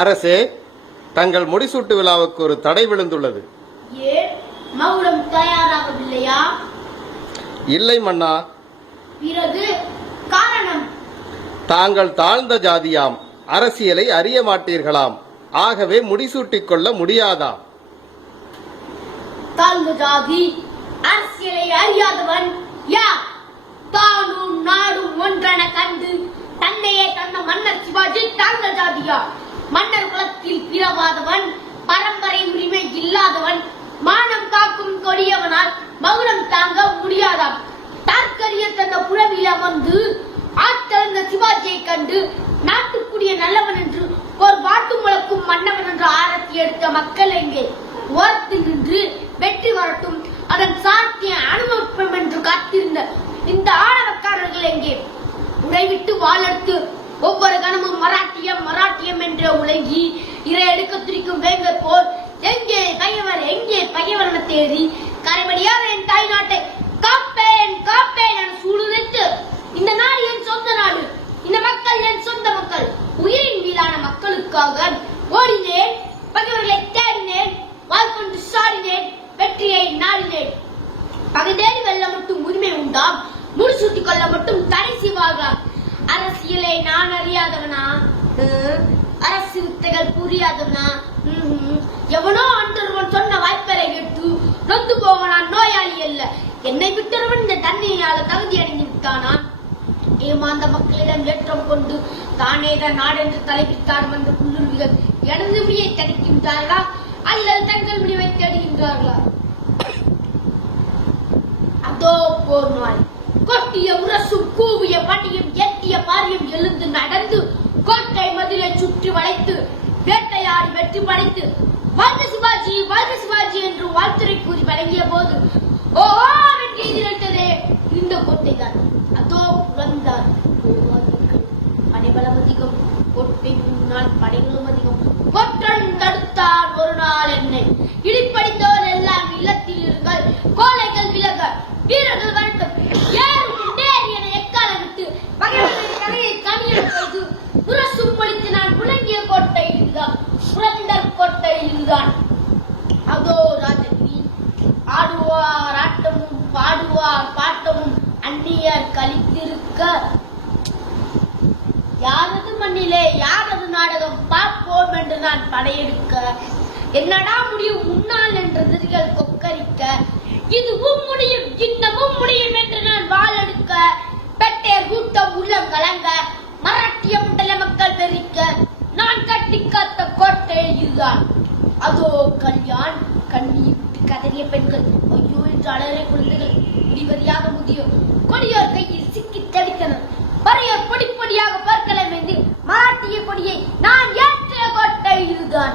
அரசே, தங்கள் முடிசூட்டு விழாவுக்கு ஒரு தடை விழுந்துள்ளது. ஏன் மகுடம் தயாராகவில்லையா? இல்லை மன்னா. பிறகு காரணம்? தாங்கள் தாழ்ந்த ஜாதியாம், அரசியலை அறிய மாட்டீர்களாம், ஆகவே முடிசூட்டிக் கொள்ள முடியாதாம். தாழ்ந்த ஜாதி, அரசியலை அறியாதவன் யார்? தானும் நாடும் ஒன்றென கண்டு தன்னையே தந்த மன்னர் சிவாஜி தாழ்ந்த ஜாதியா? மன்னர் குலத்தில் பிறவாதவன், பரம்பரை உரிமை இல்லாதவன், மானம் காக்கும் கொடியவனால் மகுடம் தாங்க முடியாதாம். தாற்கரிய தந்த புறவில வந்து ஆற்றந்த சிவாஜியை கண்டு நாட்டுக்குரிய நல்லவன் என்று ஒரு வாட்டு முழக்கும் மன்னவன் என்று ஆரத்தி எடுத்த மக்கள் எங்கே? ஓரத்து நின்று வெற்றி வரட்டும், அதன் சாத்திய அனுபவிப்போம் என்று காத்திருந்த இந்த ஆணவக்காரர்கள் எங்கே? உடைவிட்டு வாழெடுத்து ஒவ்வொரு கணமும் மராட்டியம் மராட்டியம் என்ற உலகி இறை எடுக்க துடிக்கும் வேங்கர் போர் எங்கே பகைவர் எங்கே பகைவர் என தேடி கரைபடியாத என் தாய் நாட்டை காப்பேன் காப்பேன் என சூடுரைத்து, இந்த நாடு என் சொந்த நாடு, இந்த மக்கள் என் சொந்த மக்கள், உயிரின் மீதான மக்களுக்காக ஓடினேன், பகைவர்களை தேடினேன், வாழ்கொண்டு சாடினேன், வெற்றியை நாடினேன். பகை தேடி வெல்ல மட்டும் உரிமை உண்டாம், முடிசூட்டிக் கொள்ள மட்டும் தடை செய்வார்களாம். அரசியலை நான் அறியாதவனா? அரசு வித்தைகள் புரியாதவனா? எவனோ அன்றொருவன் சொன்ன வாய்ப்பரை கேட்டு நொந்து போக நான் நோயாளி அல்ல. என்னை விட்டொருவன் இந்த தன்மையால தகுதி அடைந்து விட்டானா? ஏமாந்த மக்களிடம் ஏற்றம் கொண்டு தானே தான் நாடென்று தலைவித்தார் வந்த புல்லுருவிகள் எனது முடியை தடுக்கின்றார்களா அல்லது தங்கள் முடிவை தேடுகின்றார்களா? அதோ போர் நாள் கொட்டிய உரசும் கூவிய பட்டியும் எட்டிய பாரியம் எழுந்து நடந்து கோட்டை மதிலை சுற்றி வளைத்து வேட்டையாடி வெற்றி படைத்து வாழ்க சிவாஜி என்று வாழ்த்துரை கூறி வழங்கிய போது ஓ என்று எதிரிட்டதே இந்த கோட்டை தான். அதோ புறந்தார் படைபலம் அதிகம், கோட்டை முன்னால் படைகளும் அதிகம், கொற்றன் தடுத்தார் ஒரு நாள் என்னை, இடிப்படித்தோர் எல்லாம் இல்லத்தில் இருங்கள், கோலைகள் விலக வீரர்கள் வரட்டும், ஏறும் என எக்காலம் விட்டு பகைவர்களின் கதையை கணியம் செய்து முரசும் பொழித்து நான் முழங்கிய கோட்டை இதுதான், புரந்தர் கோட்டை இதுதான். அதோ ராஜகிரி ஆடுவார் ஆட்டமும் பாடுவார் பாட்டமும் அந்நியர் கழித்திருக்க, யாரது மண்ணிலே யாரது நாடகம் பார்ப்போம் என்று நான் படையெடுக்க, என்னடா முடியும் முன்னால் என்ற திரிகள் கொக்கரிக்க, இதுவும் முடியும் இன்னமும் முடியும் என்று நான் வாழெடுக்க, பெட்டைய கூட்டம் உள்ளம் கலங்க, மராட்டிய மண்டல மக்கள் வெறிக்க, நான் கட்டி காத்த கோட்டை இதுதான். அதோ கல்யாண் கண்ணீர் கதறிய பெண்கள், ஐயோ என்று அலறே குழந்தைகள், முடிவறியாக முதியோர் கொடியோர் கையில் சிக்கி தவித்தனர், வரையோர் பொடிப்பொடியாக பற்களை மேந்தி மராட்டிய கொடியை நான் ஏற்ற கோட்டை இதுதான்.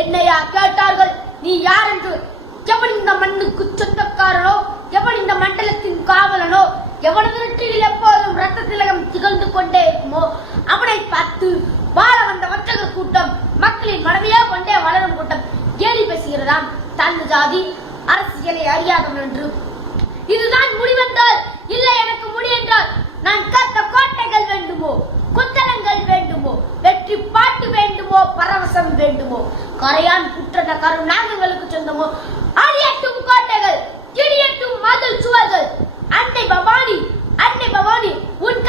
என்னையா கேட்டார்கள், நீ யார் என்று? எவன் இந்த மண்ணுக்கு சொந்தக்காரனோ, எவன் இந்த மண்டலத்தின் காவலனோ, எவனது நெற்றியில் எப்போதும் ரத்த திலகம் திகழ்ந்து கொண்டே இருக்குமோ அவனை பார்த்து வாழ வந்த வர்த்தக கூட்டம், மக்களின் மனதையே கொண்டே வளரும் கூட்டம் கேலி பேசுகிறதாம் தாழ்ந்த ஜாதி, அரசியலை அறியாதவன் என்று. இதுதான் முடிவென்றால் இல்லை எனக்கு முடி என்றால் நான் காத்த கோட்டைகள் வேண்டுமோ, குத்தலங்கள் வேண்டுமோ, வெற்றி பாட்டு வேண்டுமோ, பரவசம் வேண்டுமோ, கரையான் குற்றத கரும் நாகங்களுக்கு சொந்தமோ, அடியட்டும் கோட்டைகள், கிடியட்டும் மதில் சுவர்கள், அன்னை பவானி உன்